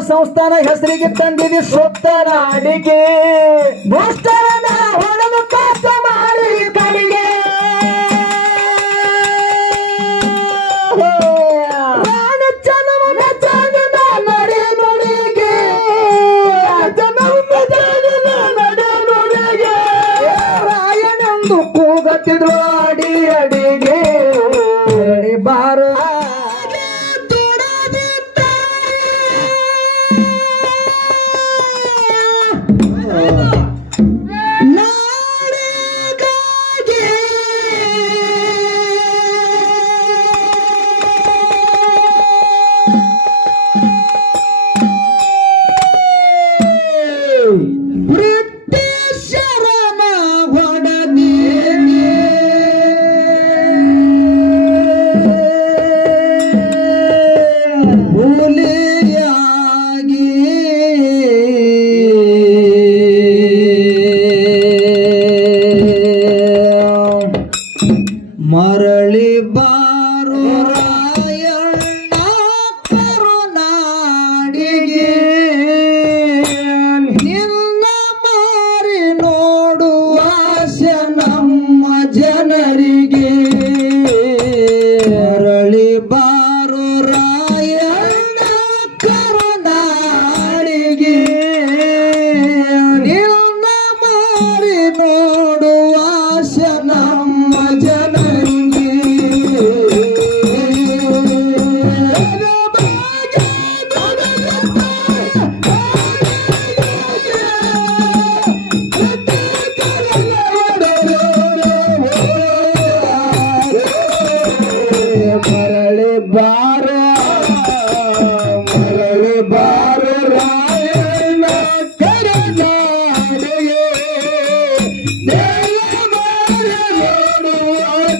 ಸಂಸ್ಥಾನ ಹೆಸರಿಗೆ ತಂದಿದೆ ಸುತ್ತ ನಾಡಿಗೆ. Booster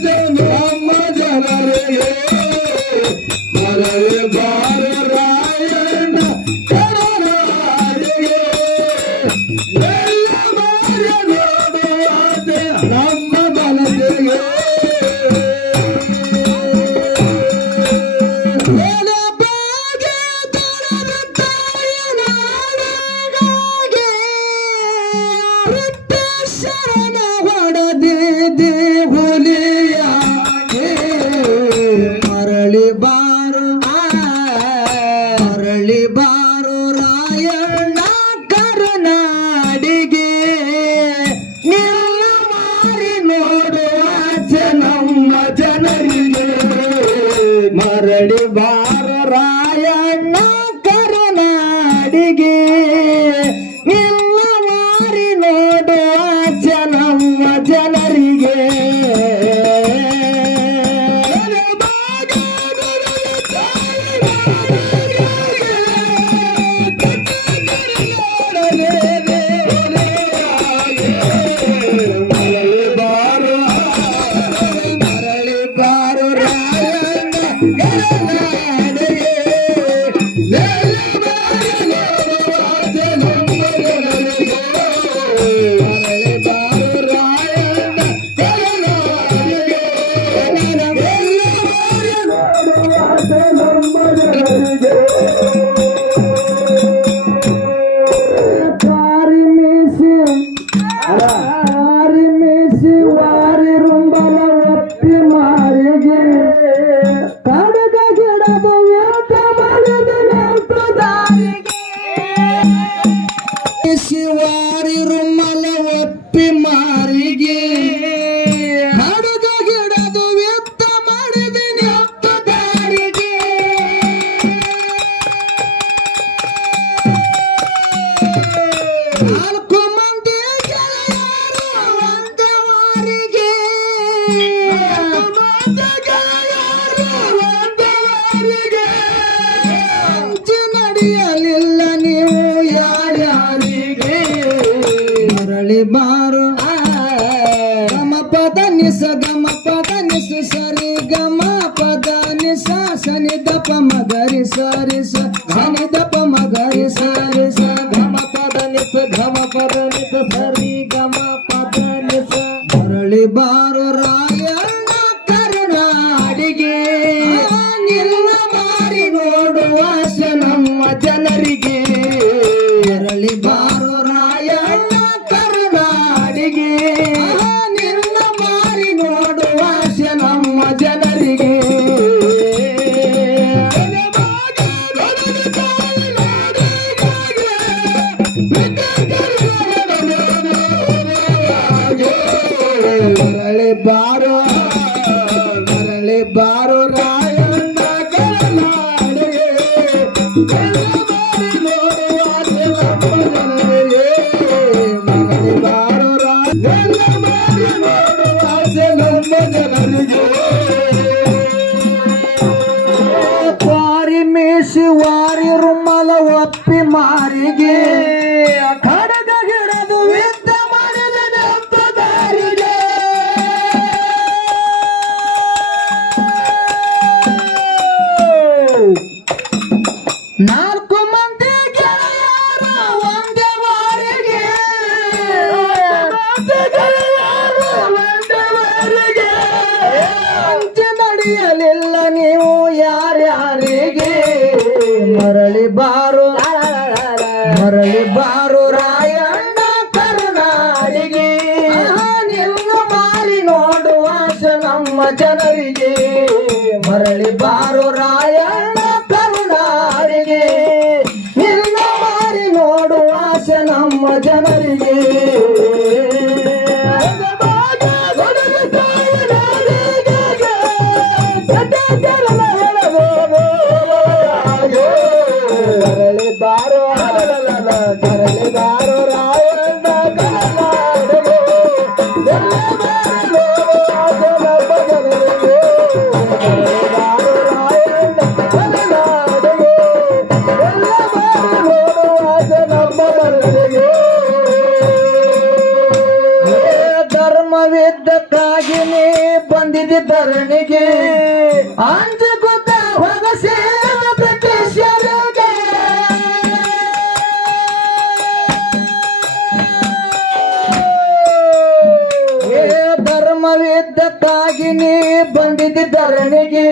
canım amma canarıyım. bar Bye. ನಮ್ಮ ಜನರಿಗೆ ಇದ್ದಕ್ಕಾಗಿ ನೀ ಬಂದಿದ್ದ ಧರಣಿಗೆ. ಅಂಜ ಗೊತ್ತ ಹೊಗ ಸೇವ ಬ್ರಿಟಿಷರಿಗೆ ಧರ್ಮವಿದ್ದಕ್ಕಾಗಿ ಬಂದಿದ್ದ ಧರಣಿಗೆ.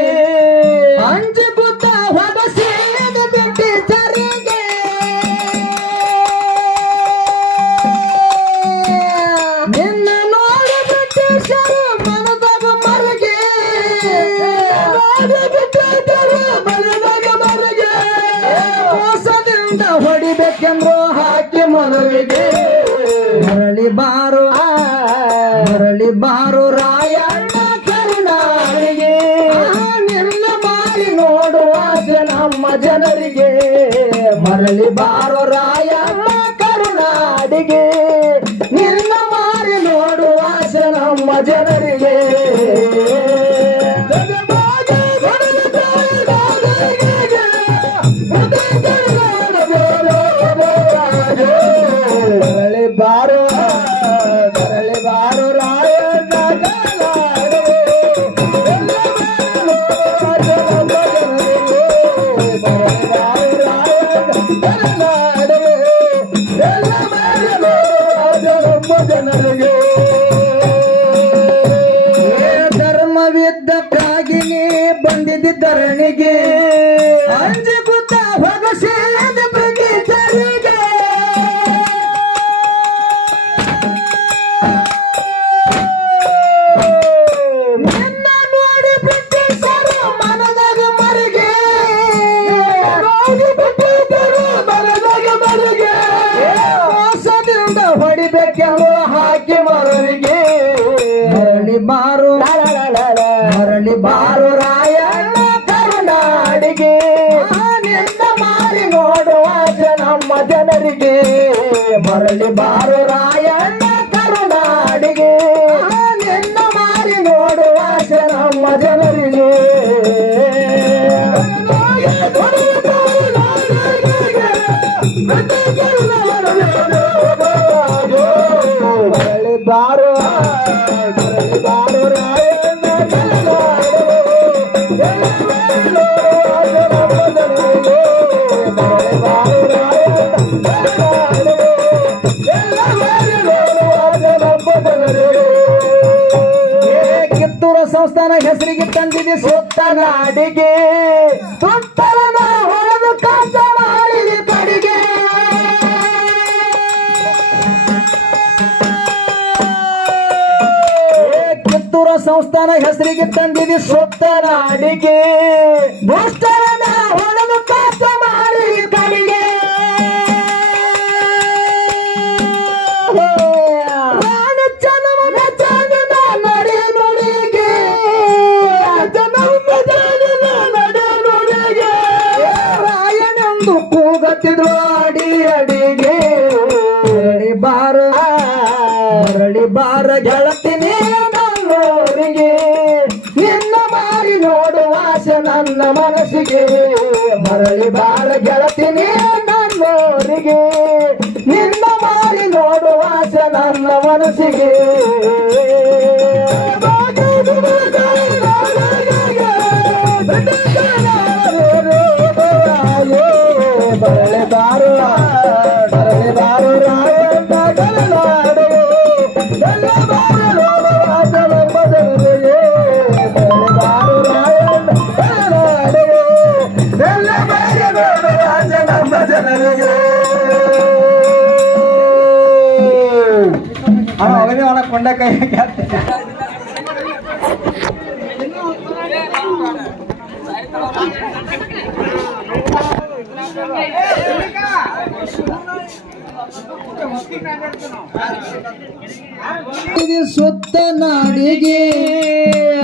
ಬಂದಿದ್ದ ಧರಣಿಗೆ. ಅಂಜಿ ಕೂತ ಭಗಶೇ ಹೆಸರಿಗೆ ತಂದಿದೆ ಸೊತ್ತನ ನಾಡಿಗೆ. ಸೊತ್ತನ ಹೊರದು ಸಂಸ್ಥಾನ ಹೆಸರಿಗೆ ತಂದಿದೆ ಸೊತ್ತನ ನಾಡಿಗೆ. ಭ್ರಷ್ಟರ ಮನಸ್ಸಿಗೆ ಸುತ್ತ ನಾಡಿಗೆ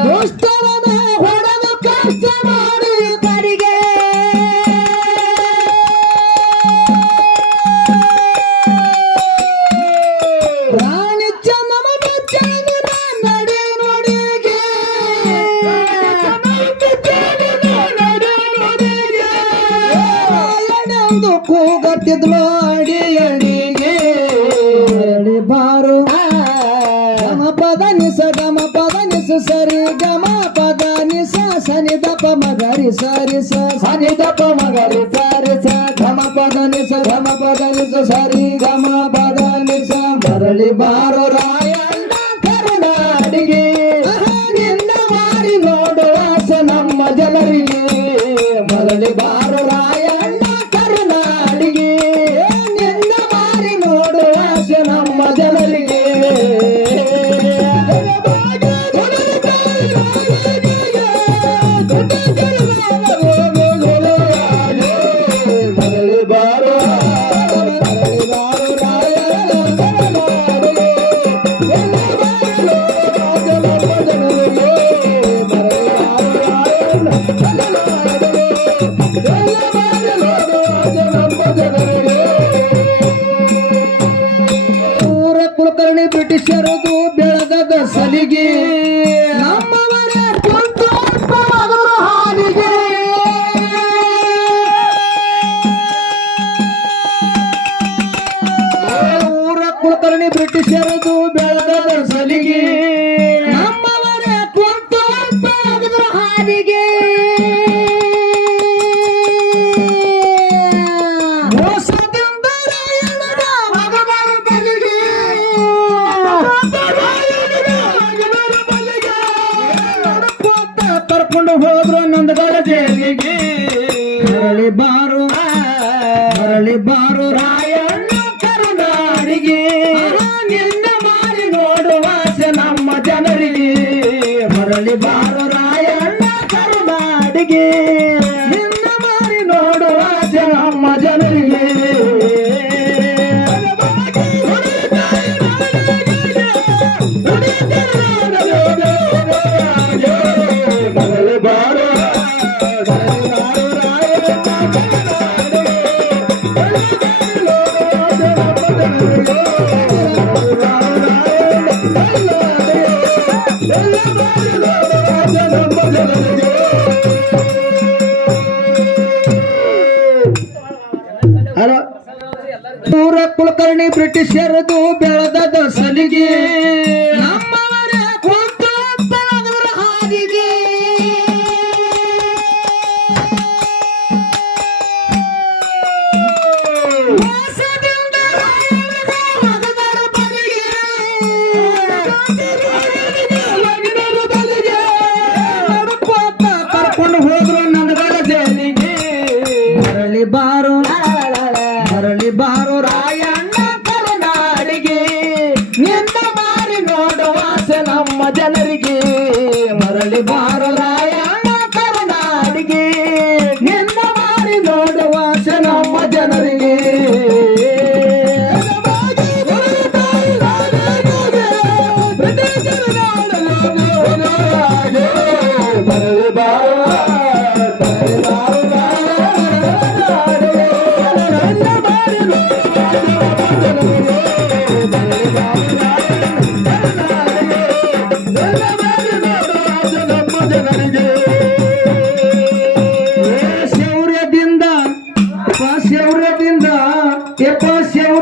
ದೋಸ್ತ ಬರುತ್ತಿದ್ಲು ಅಡಿ ಅಡಿಗೆ ಅಡಿ ಬಾರು. ಗಮ ಪದ ನಿಸ ಗಮ ಪದ ನಿಸ ಸರಿ. ಗಮ ಪದ ನಿಸ ಸನಿ ದಪ ಮಗರಿ ಸರಿ ಸನಿ ದಪ ಮಗರಿ ಸರಿ ಸ. ಘಮ ಪದ ನಿಸ ಘಮ ಪದ ನಿಸ ಸರಿ. ಗಮ ಪದ ನಿಸ. ಬರಲಿ ಬಾರು ರಾಯಣ್ಣ ಕರುಣ ಅಡಿಗೆ. ನಿನ್ನ ಮಾಡಿ ನೋಡುವ ನಮ್ಮ ಜನರಿಗೆ. ಮರಳಿ ಬಾರು ಬಿಟ್ಟಿಸರದು ಬೆಳಗದ ಸಲಿಗೆ.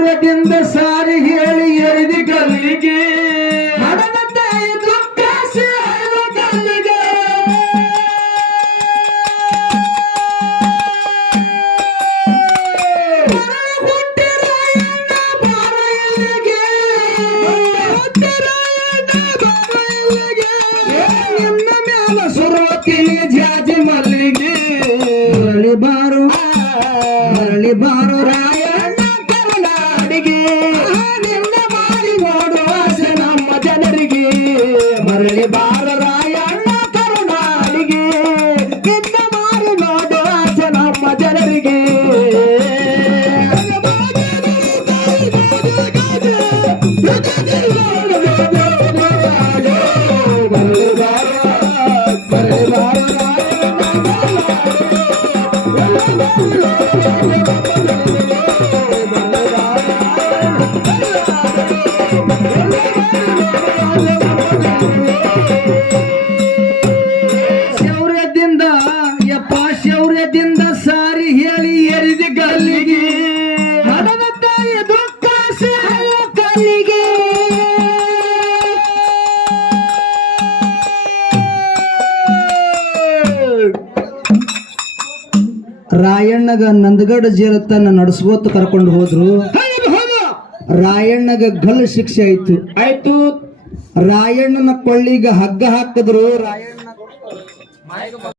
ಕಾಲದಿಂದ ಸಾರಿ ಹೇಳಿ ಎರಿದಿ ಕಲ್ಲಿಗೆ. ರಾಯಣ್ಣಗ ನಂದಗಡ ಜೀರತನ ನಡೆಸ್ಕೋತ ಕರ್ಕೊಂಡು ಹೋದ್ರು. ರಾಯಣ್ಣಗ ಗಲ್ ಶಿಕ್ಷೆ ಆಯ್ತು. ಆಯ್ತು. ರಾಯಣ್ಣನ ಕೊಳ್ಳಿಗ ಹಗ್ಗ ಹಾಕಿದ್ರು. ರಾಯಣ್ಣ